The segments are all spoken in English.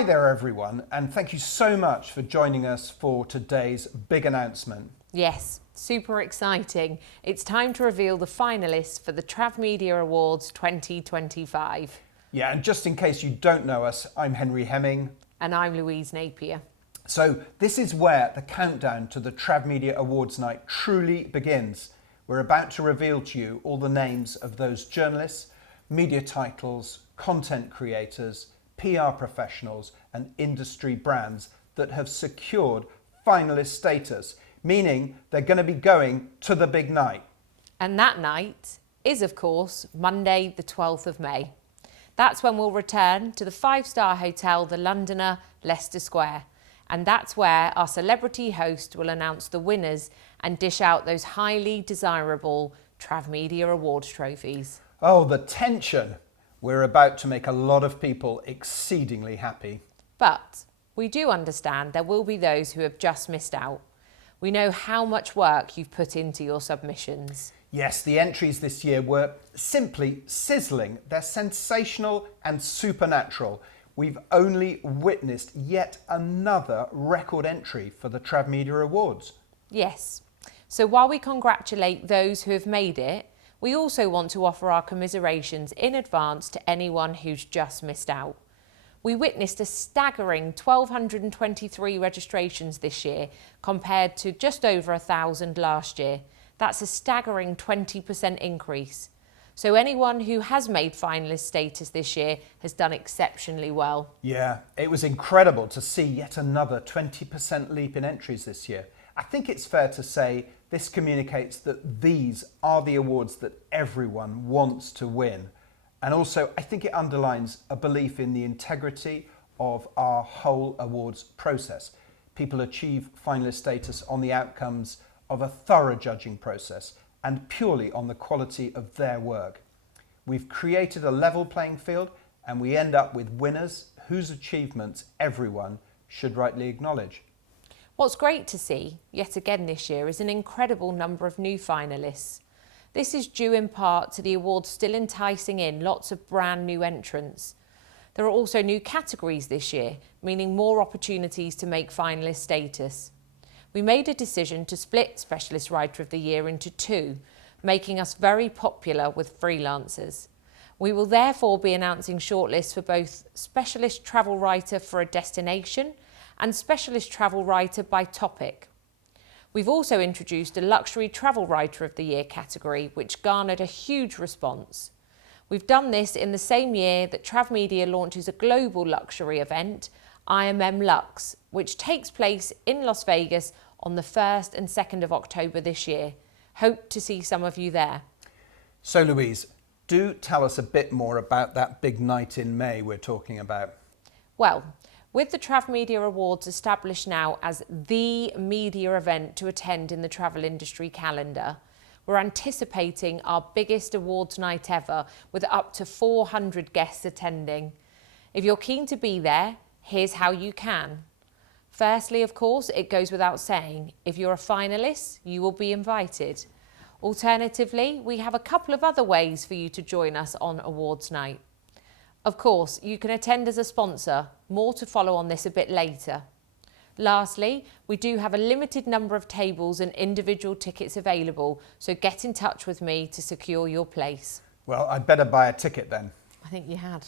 Hi there everyone, and thank you so much for joining us for today's big announcement. Yes, super exciting. It's time to reveal the finalists for the TravMedia Awards 2025. Yeah, and just in case you don't know us, I'm Henry Hemming. And I'm Louise Napier. So this is where the countdown to the TravMedia Awards night truly begins. We're about to reveal to you all the names of those journalists, media titles, content creators, PR professionals and industry brands that have secured finalist status, meaning they're going to be going to the big night. And that night is, of course, Monday the 12th of May. That's when we'll return to the five-star hotel, the Londoner, Leicester Square. And that's where our celebrity host will announce the winners and dish out those highly desirable TravMedia Award trophies. Oh, the tension! We're about to make a lot of people exceedingly happy. But we do understand there will be those who have just missed out. We know how much work you've put into your submissions. Yes, the entries this year were simply sizzling. They're sensational and supernatural. We've only witnessed yet another record entry for the TravMedia Awards. Yes. So while we congratulate those who have made it, we also want to offer our commiserations in advance to anyone who's just missed out. We witnessed a staggering 1,223 registrations this year compared to just over 1,000 last year. That's a staggering 20% increase. So anyone who has made finalist status this year has done exceptionally well. Yeah, it was incredible to see yet another 20% leap in entries this year. I think it's fair to say this communicates that these are the awards that everyone wants to win. And also, I think it underlines a belief in the integrity of our whole awards process. People achieve finalist status on the outcomes of a thorough judging process and purely on the quality of their work. We've created a level playing field and we end up with winners whose achievements everyone should rightly acknowledge. What's great to see, yet again this year, is an incredible number of new finalists. This is due in part to the awards still enticing in lots of brand new entrants. There are also new categories this year, meaning more opportunities to make finalist status. We made a decision to split Specialist Writer of the Year into two, making us very popular with freelancers. We will therefore be announcing shortlists for both Specialist Travel Writer for a destination and Specialist Travel Writer by topic. We've also introduced a Luxury Travel Writer of the Year category, which garnered a huge response. We've done this in the same year that TravMedia launches a global luxury event, IMM Lux, which takes place in Las Vegas on the 1st and 2nd of October this year. Hope to see some of you there. So Louise, do tell us a bit more about that big night in May we're talking about. Well, with the TravMedia Awards established now as the media event to attend in the travel industry calendar, we're anticipating our biggest awards night ever with up to 400 guests attending. If you're keen to be there, here's how you can. Firstly, of course, it goes without saying, if you're a finalist, you will be invited. Alternatively, we have a couple of other ways for you to join us on awards night. Of course, you can attend as a sponsor, more to follow on this a bit later. Lastly, we do have a limited number of tables and individual tickets available, so get in touch with me to secure your place. Well, I'd better buy a ticket then. I think you had.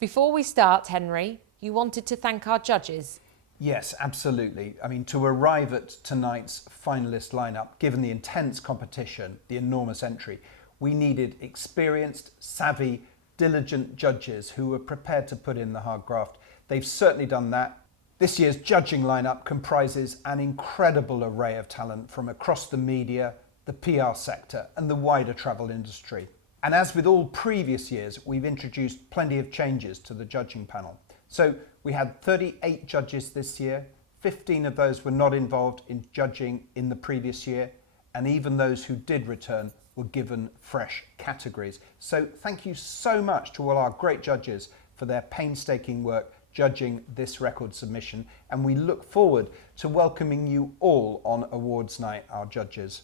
Before we start, Henry, you wanted to thank our judges. Yes, absolutely. I mean, to arrive at tonight's finalist lineup, given the intense competition, the enormous entry, we needed experienced, savvy, diligent judges who were prepared to put in the hard graft. They've certainly done that. This year's judging lineup comprises an incredible array of talent from across the media, the PR sector and the wider travel industry. And as with all previous years, we've introduced plenty of changes to the judging panel. So we had 38 judges this year, 15 of those were not involved in judging in the previous year, and even those who did return were given fresh categories. So thank you so much to all our great judges for their painstaking work judging this record submission, and we look forward to welcoming you all on awards night, our judges.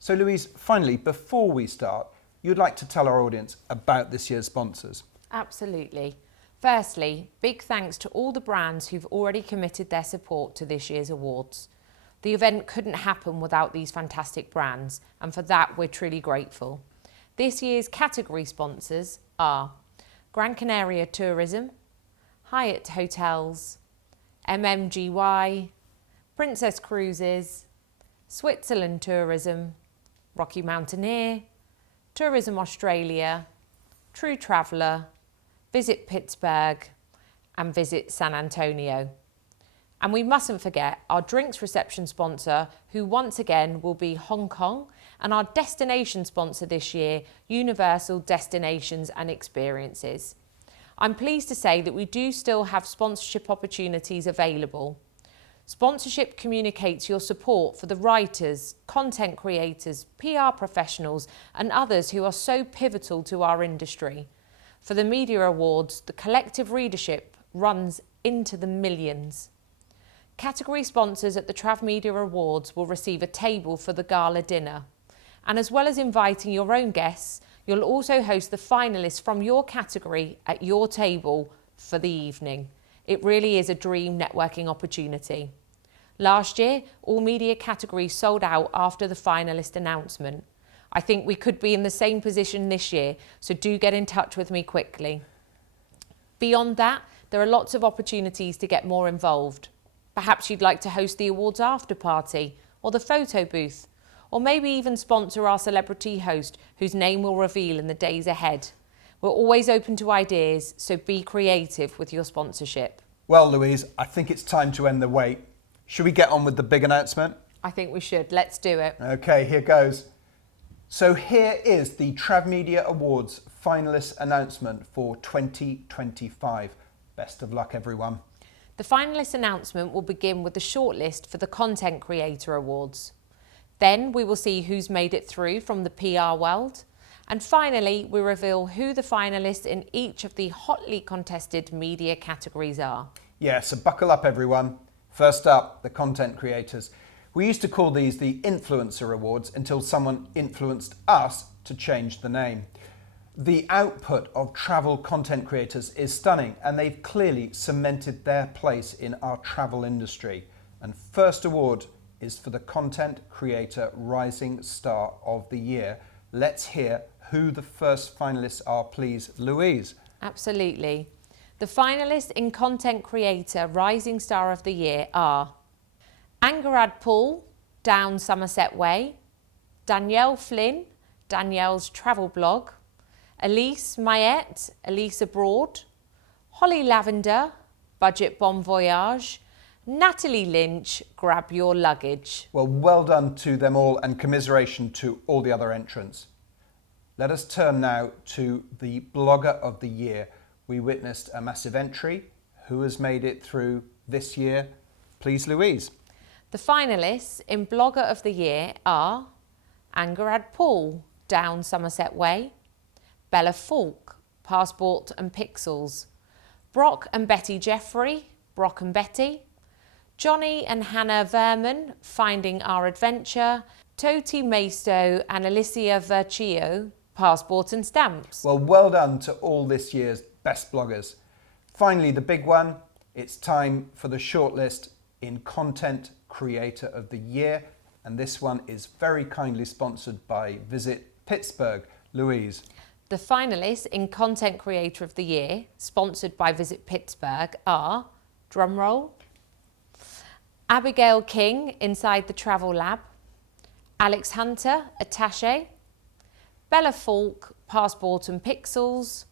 So Louise, finally, before we start, you'd like to tell our audience about this year's sponsors. Absolutely. Firstly, big thanks to all the brands who've already committed their support to this year's awards. The event couldn't happen without these fantastic brands, and for that we're truly grateful. This year's category sponsors are Gran Canaria Tourism, Hyatt Hotels, MMGY, Princess Cruises, Switzerland Tourism, Rocky Mountaineer, Tourism Australia, True Traveller, Visit Pittsburgh and Visit San Antonio. And we mustn't forget our drinks reception sponsor, who once again will be Hong Kong, and our destination sponsor this year, Universal Destinations and Experiences. I'm pleased to say that we do still have sponsorship opportunities available. Sponsorship communicates your support for the writers, content creators, PR professionals and others who are so pivotal to our industry. For the Media Awards, the collective readership runs into the millions. Category sponsors at the TravMedia Awards will receive a table for the gala dinner. And as well as inviting your own guests, you'll also host the finalists from your category at your table for the evening. It really is a dream networking opportunity. Last year, all media categories sold out after the finalist announcement. I think we could be in the same position this year, so do get in touch with me quickly. Beyond that, there are lots of opportunities to get more involved. Perhaps you'd like to host the awards after party or the photo booth, or maybe even sponsor our celebrity host whose name we'll reveal in the days ahead. We're always open to ideas, so be creative with your sponsorship. Well, Louise, I think it's time to end the wait. Should we get on with the big announcement? I think we should. Let's do it. Okay, here goes. So here is the TravMedia Awards finalist announcement for 2025. Best of luck, everyone. The finalist announcement will begin with the shortlist for the Content Creator Awards. Then we will see who's made it through from the PR world. And finally, we reveal who the finalists in each of the hotly contested media categories are. Yeah, so buckle up, everyone. First up, the content creators. We used to call these the Influencer Awards until someone influenced us to change the name. The output of travel content creators is stunning, and they've clearly cemented their place in our travel industry. And first award is for the Content Creator Rising Star of the Year. Let's hear who the first finalists are, please. Louise. Absolutely. The finalists in Content Creator Rising Star of the Year are Angarad Paul, Down Somerset Way, Danielle Flynn, Danielle's Travel Blog, Elise Mayette, Elise Abroad, Holly Lavender, Budget Bon Voyage, Natalie Lynch, Grab Your Luggage. Well done to them all, and commiseration to all the other entrants. Let us turn now to the Blogger of the Year. We witnessed a massive entry. Who has made it through this year? Please, Louise. The finalists in Blogger of the Year are Angarad Paul, Down Somerset Way, Bella Falk, Passport and Pixels, Brock and Betty Jeffrey, Brock and Betty, Johnny and Hannah Verman, Finding Our Adventure, Toti Maisto and Alicia Vercio, Passport and Stamps. Well done to all this year's best bloggers. Finally, the big one. It's time for the shortlist in Content Creator of the Year, and this one is very kindly sponsored by Visit Pittsburgh. Louise. The finalists in Content Creator of the Year, sponsored by Visit Pittsburgh, are, drumroll, Abigail King, Inside the Travel Lab, Alex Hunter, Attaché, Bella Falk, Passport and Pixels,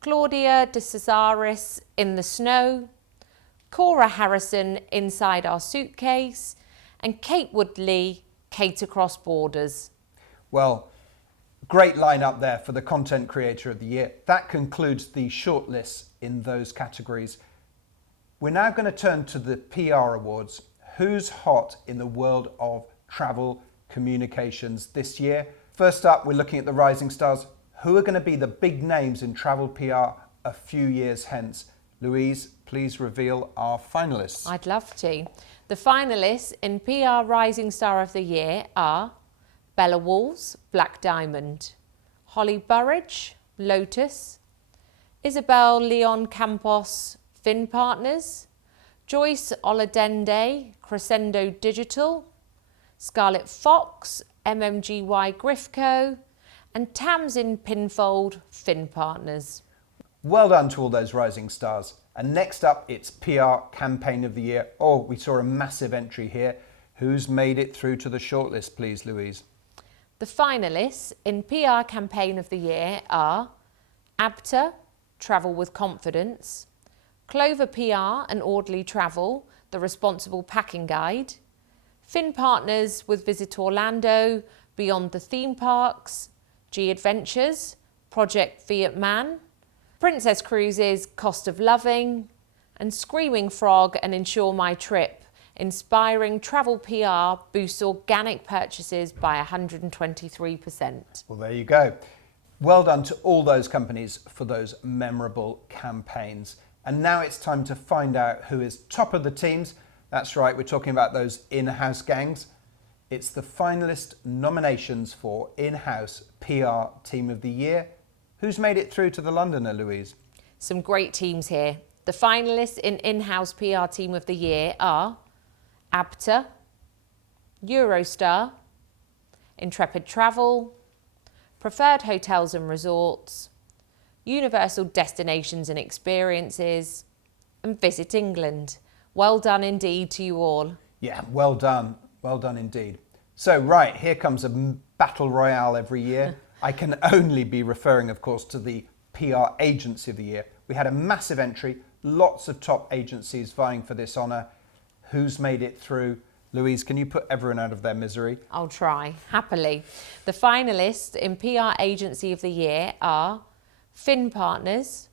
Claudia de Cesaris, In the Snow, Cora Harrison, Inside Our Suitcase, and Kate Woodley, Kate Across Borders. Well, great lineup there for the Content Creator of the Year. That concludes the shortlists in those categories. We're now going to turn to the PR Awards. Who's hot in the world of travel communications this year? First up, we're looking at the rising stars. Who are going to be the big names in travel PR a few years hence? Louise, please reveal our finalists. I'd love to. The finalists in PR Rising Star of the Year are Bella Walls, Black Diamond, Holly Burridge, Lotus, Isabel Leon Campos, Fin Partners, Joyce Oladende, Crescendo Digital, Scarlett Fox, MMGY Griffco, and Tamsin Pinfold, Fin Partners. Well done to all those rising stars. And next up, it's PR Campaign of the Year. Oh, we saw a massive entry here. Who's made it through to the shortlist, please, Louise? The finalists in PR Campaign of the Year are ABTA, Travel with Confidence, Clover PR and Orderly Travel, the Responsible Packing Guide, Fin Partners with Visit Orlando, Beyond the Theme Parks, G Adventures, Project Fiat Man, Princess Cruises, Cost of Loving, and Screaming Frog and Insure My Trip, inspiring travel PR boosts organic purchases by 123%. Well, there you go. Well done to all those companies for those memorable campaigns. And now it's time to find out who is top of the teams. That's right, we're talking about those in-house gangs. It's the finalist nominations for In-House PR Team of the Year. Who's made it through to the Londoner, Louise? Some great teams here. The finalists in In-House PR Team of the Year are ABTA, Eurostar, Intrepid Travel, Preferred Hotels and Resorts, Universal Destinations and Experiences, and Visit England. Well done indeed to you all. Yeah, well done. Well done indeed. So, right, here comes a battle royale every year. I can only be referring, of course, to the PR Agency of the Year. We had a massive entry, lots of top agencies vying for this honour. Who's made it through? Louise, can you put everyone out of their misery? I'll try, happily. The finalists in PR Agency of the Year are Fin Partners,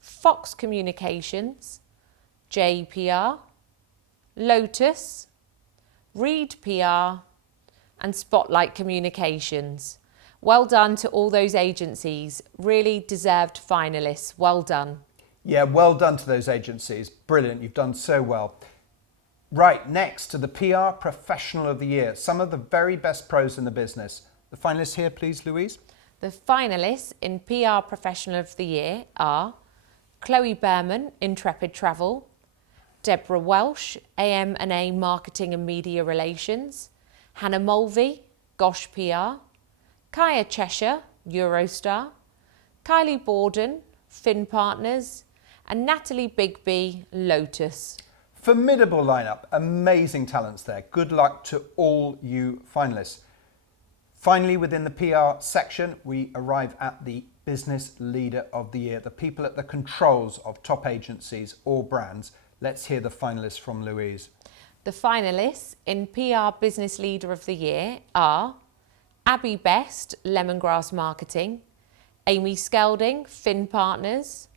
Fox Communications, JPR, Lotus, Reed PR, and Spotlight Communications. Well done to all those agencies. Really deserved finalists. Well done. Yeah, well done to those agencies. Brilliant, you've done so well. Right, next to the PR Professional of the Year, some of the very best pros in the business. The finalists here, please, Louise. The finalists in PR Professional of the Year are Chloe Berman, Intrepid Travel, Deborah Welsh, AM&A Marketing and Media Relations, Hannah Mulvey, Gosh PR, Kaya Cheshire, Eurostar, Kylie Borden, Fin Partners, and Natalie Bigby, Lotus. Formidable lineup, amazing talents there. Good luck to all you finalists. Finally, within the PR section, we arrive at the Business Leader of the Year, the people at the controls of top agencies or brands. Let's hear the finalists from Louise. The finalists in PR Business Leader of the Year are Abby Best, Lemongrass Marketing, Amy Skelding, Fin Partners,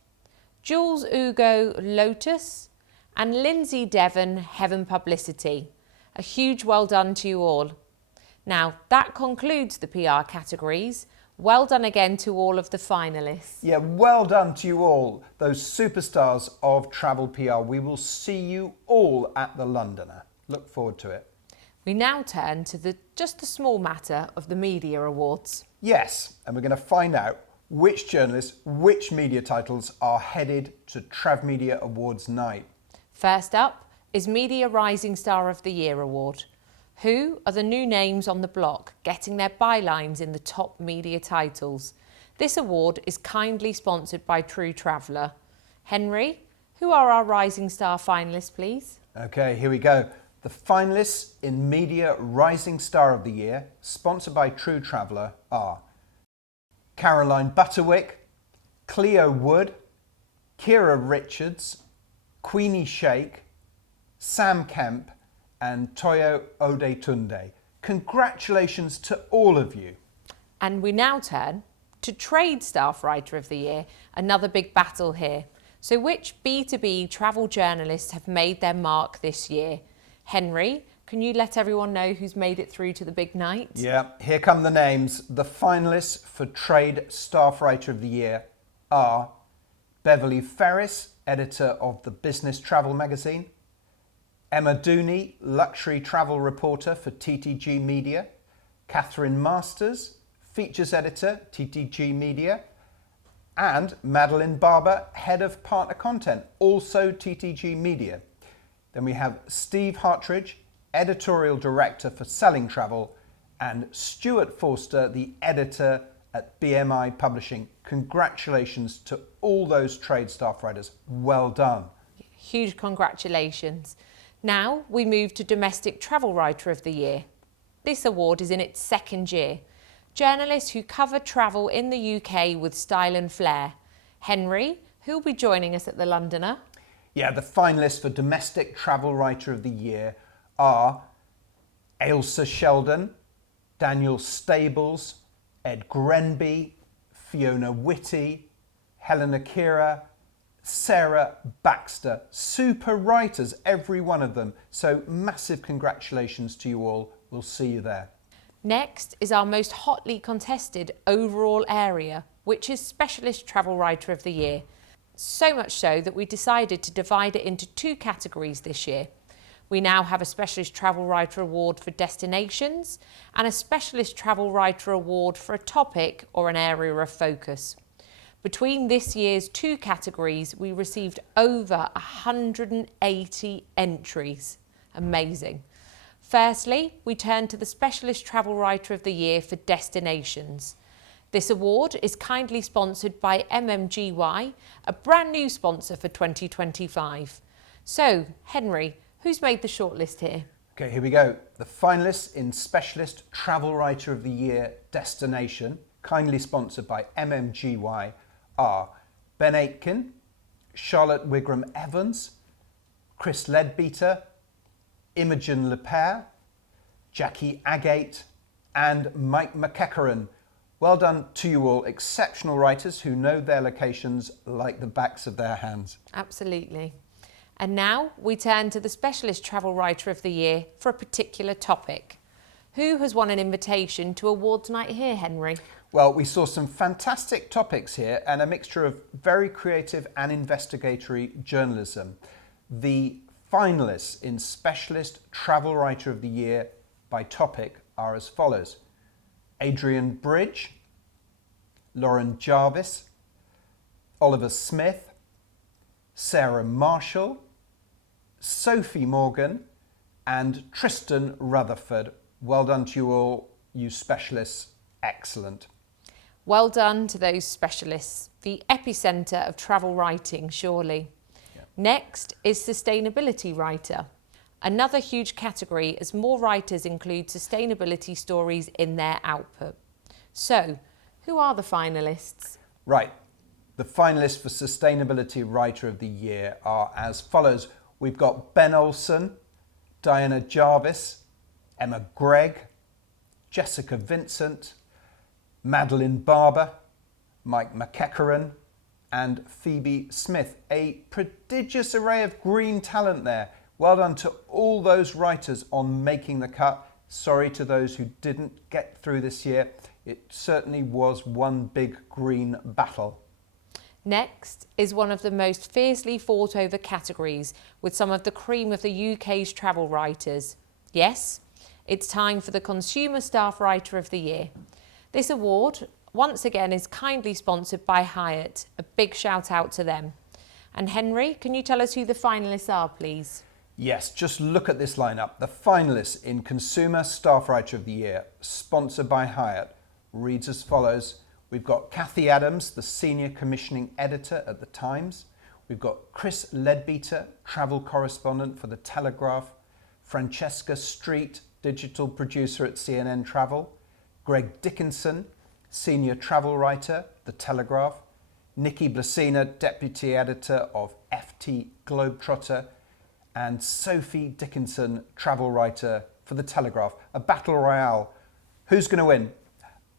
Jules Ugo, Lotus, and Lindsay Devon, Heaven Publicity. A huge well done to you all. Now, that concludes the PR categories. Well done again to all of the finalists. Yeah, well done to you all, those superstars of travel PR. We will see you all at the Londoner. Look forward to it. We now turn to just the small matter of the Media Awards. Yes, and we're going to find out which journalists, which media titles are headed to TravMedia Awards night. First up is Media Rising Star of the Year Award. Who are the new names on the block getting their bylines in the top media titles? This award is kindly sponsored by True Traveller. Henry, who are our Rising Star finalists, please? Okay, here we go. The finalists in Media Rising Star of the Year, sponsored by True Traveller, are Caroline Butterwick, Cleo Wood, Kira Richards, Queenie Sheikh, Sam Kemp, and Toyo Odetunde. Congratulations to all of you. And we now turn to Trade Staff Writer of the Year, another big battle here. So which B2B travel journalists have made their mark this year? Henry, can you let everyone know who's made it through to the big night? Yeah, here come the names. The finalists for Trade Staff Writer of the Year are Beverly Ferris, editor of the Business Travel magazine, Emma Dooney, luxury travel reporter for TTG Media, Catherine Masters, features editor, TTG Media, And Madeline Barber, Head of Partner Content, also TTG Media. Then we have Steve Hartridge, Editorial Director for Selling Travel, and Stuart Forster, the Editor at BMI Publishing. Congratulations to all those trade staff writers. Well done. Huge congratulations. Now we move to Domestic Travel Writer of the Year. This award is in its second year. Journalists who cover travel in the UK with style and flair. Henry, who'll be joining us at the Londoner. Yeah, the finalists for Domestic Travel Writer of the Year are Ailsa Sheldon, Daniel Stables, Ed Grenby, Fiona Whitty, Helena Kira, Sarah Baxter. Super writers, every one of them. So massive congratulations to you all. We'll see you there. Next is our most hotly contested overall area, which is Specialist Travel Writer of the Year. So much so that we decided to divide it into two categories this year. We now have a Specialist Travel Writer Award for destinations and a Specialist Travel Writer Award for a topic or an area of focus. Between this year's two categories, we received over 180 entries. Amazing. Firstly, we turn to the Specialist Travel Writer of the Year for destinations. This award is kindly sponsored by MMGY, a brand new sponsor for 2025. So, Henry, who's made the shortlist here? Okay, here we go. The finalists in Specialist Travel Writer of the Year Destination, kindly sponsored by MMGY, are Ben Aitken, Charlotte Wigram Evans, Chris Leadbeater, Imogen Lepere, Jackie Agate, and Mike McEachran. Well done to you all, exceptional writers who know their locations like the backs of their hands. Absolutely. And now we turn to the Specialist Travel Writer of the Year for a particular topic. Who has won an invitation to awards night here, Henry? Well, we saw some fantastic topics here and a mixture of very creative and investigatory journalism. The finalists in Specialist Travel Writer of the Year by topic are as follows: Adrian Bridge, Lauren Jarvis, Oliver Smith, Sarah Marshall, Sophie Morgan, and Tristan Rutherford. Well done to you all, you specialists. Excellent. Well done to those specialists, the epicentre of travel writing, surely. Yep. Next is Sustainability Writer. Another huge category as more writers include sustainability stories in their output. So, who are the finalists? Right. The finalists for Sustainability Writer of the Year are as follows. We've got Ben Olsen, Diana Jarvis, Emma Gregg, Jessica Vincent, Madeline Barber, Mike McEachran, and Phoebe Smith. A prodigious array of green talent there. Well done to all those writers on making the cut. Sorry to those who didn't get through this year. It certainly was one big green battle. Next is one of the most fiercely fought over categories with some of the cream of the UK's travel writers. Yes, it's time for the Consumer Staff Writer of the Year. This award, once again, is kindly sponsored by Hyatt. A big shout out to them. And Henry, can you tell us who the finalists are, please? Yes, just look at this lineup. The finalists in Consumer Staff Writer of the Year, sponsored by Hyatt, reads as follows. We've got Kathy Adams, the Senior Commissioning Editor at The Times. We've got Chris Leadbeater, Travel Correspondent for The Telegraph. Francesca Street, Digital Producer at CNN Travel. Greg Dickinson, Senior Travel Writer, The Telegraph. Nikki Blasina, Deputy Editor of FT Globetrotter. And Sophie Dickinson, Travel Writer for The Telegraph. A battle royale. Who's going to win?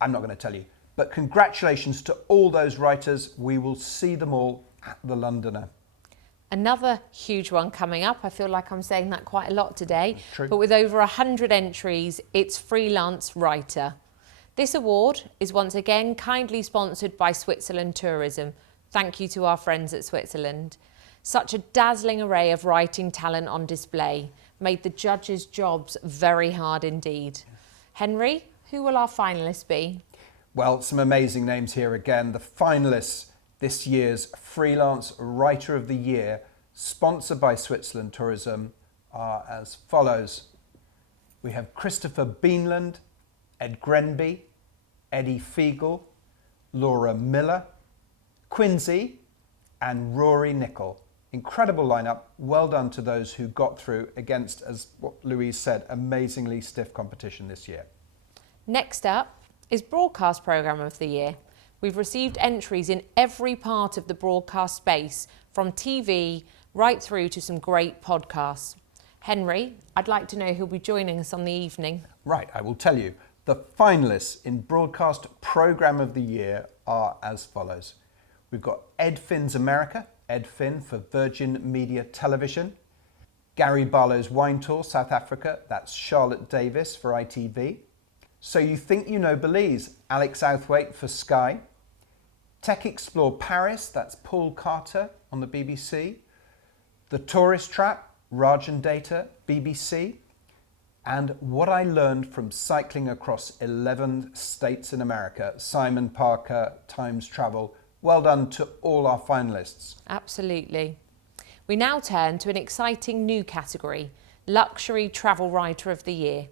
I'm not going to tell you. But congratulations to all those writers. We will see them all at the Londoner. Another huge one coming up. I feel like I'm saying that quite a lot today. True. But with over 100 entries, it's Freelance Writer. This award is once again kindly sponsored by Switzerland Tourism. Thank you to our friends at Switzerland. Such a dazzling array of writing talent on display made the judges' jobs very hard indeed. Henry, who will our finalists be? Well, some amazing names here again. The finalists This year's Freelance Writer of the Year, sponsored by Switzerland Tourism, are as follows. We have Christopher Beanland, Ed Grenby, Eddie Fiegel, Laura Miller, Quincy, and Rory Nicol. Incredible lineup. Well done to those who got through against, as what Louise said, amazingly stiff competition this year. Next up is Broadcast Programme of the Year. We've received entries in every part of the broadcast space, from TV right through to some great podcasts. Henry, I'd like to know who'll be joining us on the evening. Right, I will tell you. The finalists in Broadcast Programme of the Year are as follows. We've got Ed Finn's America, Ed Finn for Virgin Media Television. Gary Barlow's Wine Tour, South Africa, that's Charlotte Davis for ITV. So You Think You Know Belize, Alex Outhwaite for Sky. Tech Explore Paris, that's Paul Carter on the BBC. The Tourist Trap, Rajan Data, BBC. And What I Learned from Cycling Across 11 States in America, Simon Parker, Times Travel. Well done to all our finalists. Absolutely. We now turn to an exciting new category, Luxury Travel Writer of the Year.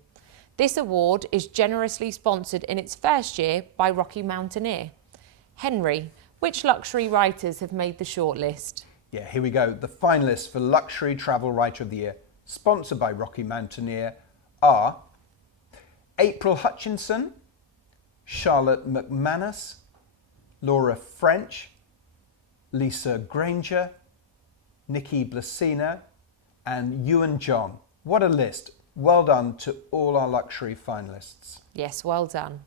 This award is generously sponsored in its first year by Rocky Mountaineer. Henry, which luxury writers have made the shortlist? Yeah, here we go. The finalists for Luxury Travel Writer of the Year, sponsored by Rocky Mountaineer, are April Hutchinson, Charlotte McManus, Laura French, Lisa Granger, Nikki Blasina, and Ewan John. What a list. Well done to all our luxury finalists. Yes, well done.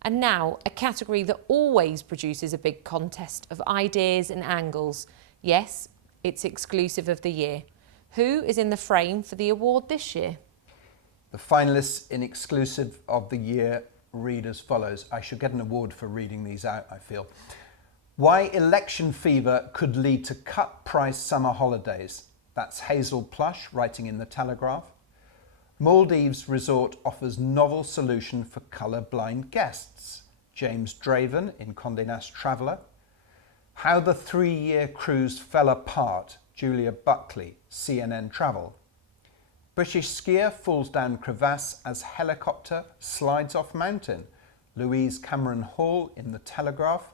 And now, a category that always produces a big contest of ideas and angles. Yes, it's exclusive of the year. Who is in the frame for the award this year? The finalists in exclusive of the year read as follows. I should get an award for reading these out, I feel. Why election fever could lead to cut-price summer holidays. That's Hazel Plush writing in The Telegraph. Maldives Resort offers novel solution for colour-blind guests. James Draven in Condé Nast Traveller. How the 3-year cruise fell apart. Julia Buckley, CNN Travel. British skier falls down crevasse as helicopter slides off mountain. Louise Cameron Hall in The Telegraph.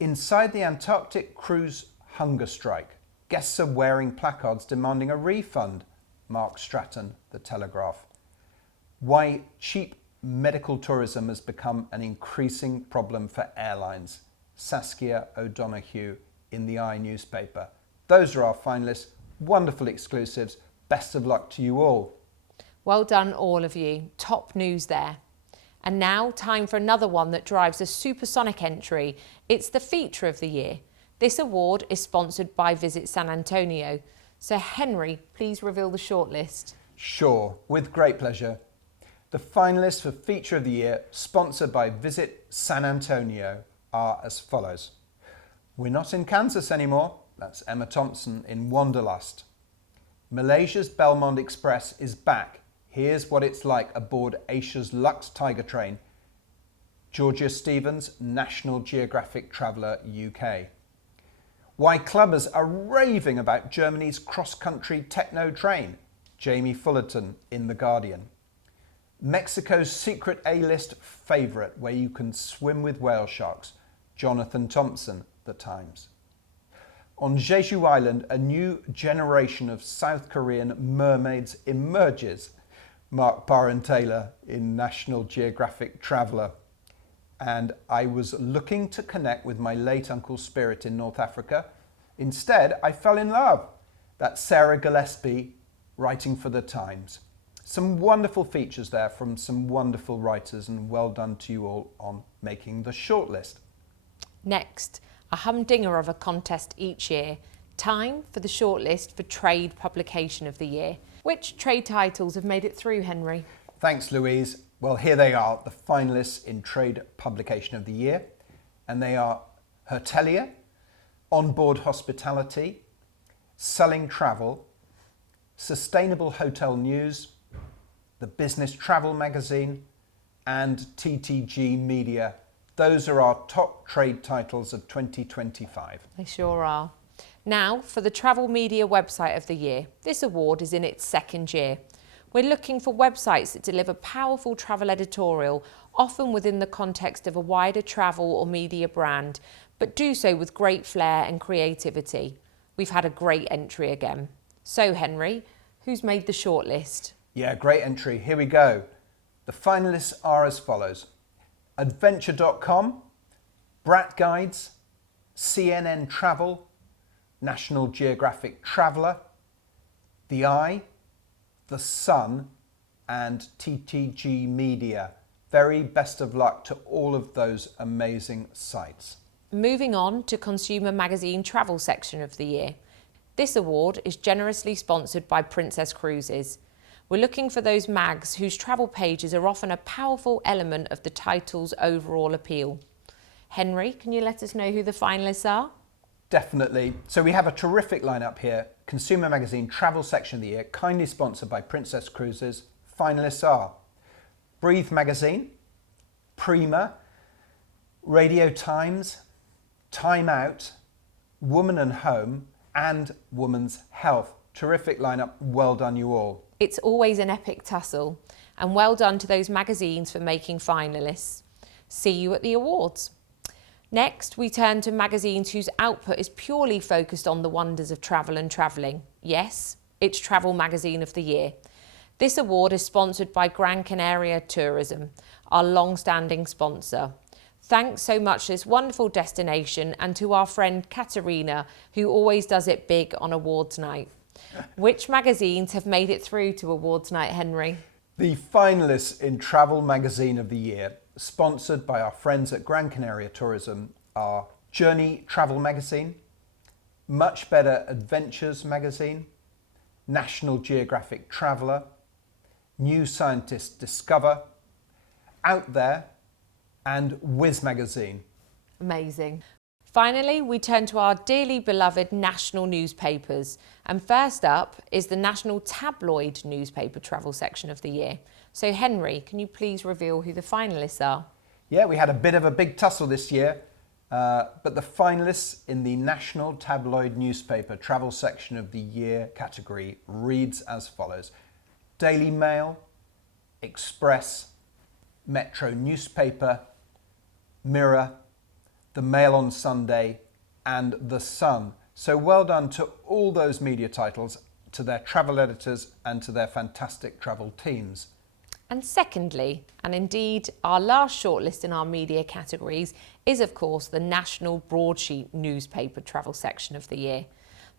Inside the Antarctic cruise hunger strike. Guests are wearing placards demanding a refund. Mark Stratton, The Telegraph. Why cheap medical tourism has become an increasing problem for airlines. Saskia O'Donoghue in the I newspaper. Those are our finalists. Wonderful exclusives. Best of luck to you all. Well done, all of you. Top news there. And now, time for another one that drives a supersonic entry. It's the feature of the year. This award is sponsored by Visit San Antonio. So, Henry, please reveal the shortlist. Sure, with great pleasure. The finalists for Feature of the Year, sponsored by Visit San Antonio, are as follows. We're Not in Kansas Anymore. That's Emma Thompson in Wanderlust. Malaysia's Belmont Express is back. Here's what it's like aboard Asia's Lux Tiger train. Georgia Stevens, National Geographic Traveller UK. Why clubbers are raving about Germany's cross-country techno train. Jamie Fullerton in The Guardian. Mexico's secret A-list favourite where you can swim with whale sharks. Jonathan Thompson, The Times. On Jeju Island, a new generation of South Korean mermaids emerges. Mark Barron-Taylor in National Geographic Traveller. And I was looking to connect with my late Uncle Spirit in North Africa. Instead, I fell in love. That's Sarah Gillespie writing for The Times. Some wonderful features there from some wonderful writers, and well done to you all on making the shortlist. Next, a humdinger of a contest each year. Time for the shortlist for Trade Publication of the Year. Which trade titles have made it through, Henry? Thanks, Louise. Well, here they are, the finalists in Trade Publication of the Year. And they are Hotelier, Onboard Hospitality, Selling Travel, Sustainable Hotel News, the Business Travel Magazine, and TTG Media Those are our top trade titles of 2025. They sure are. Now, for the TravMedia Website of the Year. This award is in its second year. We're looking for websites that deliver powerful travel editorial, often within the context of a wider travel or media brand, but do so with great flair and creativity. We've had a great entry again. So, Henry, who's made the shortlist? Yeah, great entry. Here we go. The finalists are as follows: Adventure.com, Brat Guides, CNN Travel, National Geographic Traveller, The Eye, The Sun, and TTG Media. Very best of luck to all of those amazing sites. Moving on to Consumer Magazine Travel Section of the Year. This award is generously sponsored by Princess Cruises. We're looking for those mags whose travel pages are often a powerful element of the title's overall appeal. Henry, can you let us know who the finalists are? Definitely. So we have a terrific lineup here. Consumer Magazine Travel Section of the Year, kindly sponsored by Princess Cruises. Finalists are Breathe Magazine, Prima, Radio Times, Time Out, Woman and Home, and Woman's Health. Terrific lineup. Well done, you all. It's always an epic tussle, and well done to those magazines for making finalists. See you at the awards. Next, we turn to magazines whose output is purely focused on the wonders of travel and travelling. Yes, it's Travel Magazine of the Year. This award is sponsored by Gran Canaria Tourism, our long-standing sponsor. Thanks so much to this wonderful destination and to our friend Katerina, who always does it big on awards night. Which magazines have made it through to awards night, Henry? The finalists in Travel Magazine of the Year, sponsored by our friends at Gran Canaria Tourism, are Journey Travel Magazine, Much Better Adventures Magazine, National Geographic Traveller, New Scientist Discover, Out There, and Whiz Magazine. Amazing. Finally, we turn to our dearly beloved national newspapers. And first up is the National Tabloid Newspaper Travel Section of the Year. So Henry, can you please reveal who the finalists are? Yeah, we had a bit of a big tussle this year, but the finalists in the National Tabloid Newspaper Travel Section of the Year category reads as follows: Daily Mail, Express, Metro Newspaper, Mirror, The Mail on Sunday, and The Sun. So well done to all those media titles, to their travel editors and to their fantastic travel teams. And secondly, and indeed our last shortlist in our media categories, is of course the National Broadsheet Newspaper Travel Section of the Year.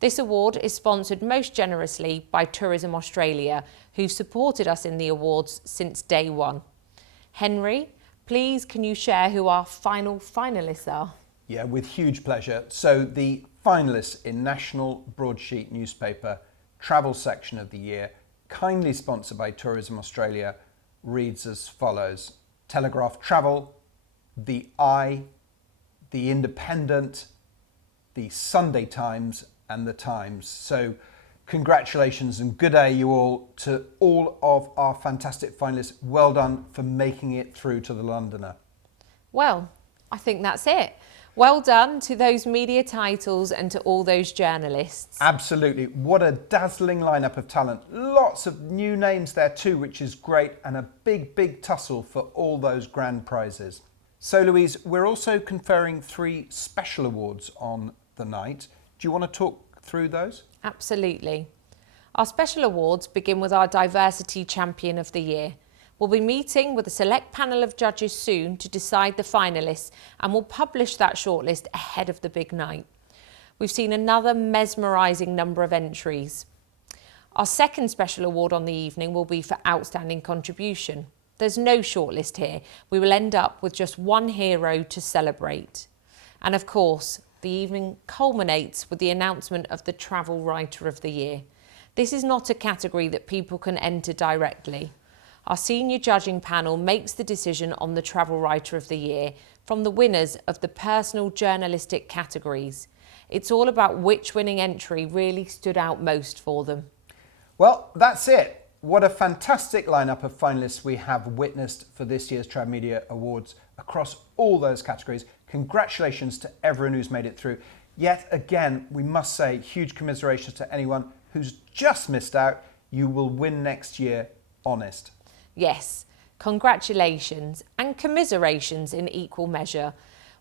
This award is sponsored most generously by Tourism Australia, who've supported us in the awards since day one. Henry, please can you share who our final finalists are? Yeah, with huge pleasure. So the finalists in National Broadsheet Newspaper Travel Section of the Year, kindly sponsored by Tourism Australia, reads as follows: Telegraph Travel, The Eye, The Independent, The Sunday Times, and The Times. So congratulations and good day you all to all of our fantastic finalists. Well done for making it through to the Londoner. Well, I think that's it. Well done to those media titles and to all those journalists. Absolutely. What a dazzling lineup of talent. Lots of new names there too, which is great, and a big, big tussle for all those grand prizes. So Louise, we're also conferring 3 special awards on the night. Do you want to talk through those? Absolutely. Our special awards begin with our Diversity Champion of the Year. We'll be meeting with a select panel of judges soon to decide the finalists, and we'll publish that shortlist ahead of the big night. We've seen another mesmerising number of entries. Our second special award on the evening will be for Outstanding Contribution. There's no shortlist here. We will end up with just one hero to celebrate. And of course, the evening culminates with the announcement of the Travel Writer of the Year. This is not a category that people can enter directly. Our senior judging panel makes the decision on the Travel Writer of the Year from the winners of the personal journalistic categories. It's all about which winning entry really stood out most for them. Well, that's it. What a fantastic lineup of finalists we have witnessed for this year's TravMedia Awards across all those categories. Congratulations to everyone who's made it through. Yet again, we must say huge commiserations to anyone who's just missed out. You will win next year, honest. Yes, congratulations and commiserations in equal measure.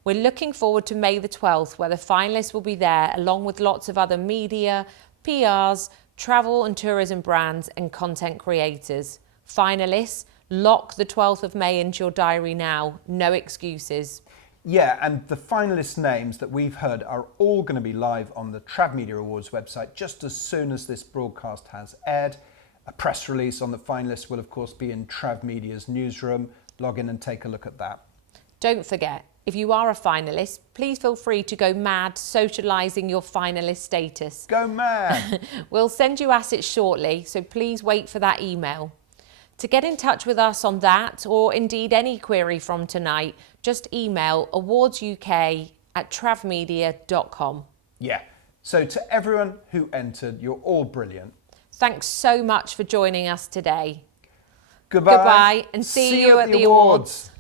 We're looking forward to May the 12th, where the finalists will be there along with lots of other media, PRs, travel and tourism brands and content creators. Finalists, lock the 12th of May into your diary now. No excuses. Yeah, and the finalist names that we've heard are all going to be live on the TravMedia Awards website just as soon as this broadcast has aired. A press release on the finalists will, of course, be in TravMedia's newsroom. Log in and take a look at that. Don't forget, if you are a finalist, please feel free to go mad socialising your finalist status. Go mad! We'll send you assets shortly, so please wait for that email. To get in touch with us on that, or indeed any query from tonight, just email awardsuk@travmedia.com. Yeah, so to everyone who entered, you're all brilliant. Thanks so much for joining us today. Goodbye, Goodbye and see you at the awards.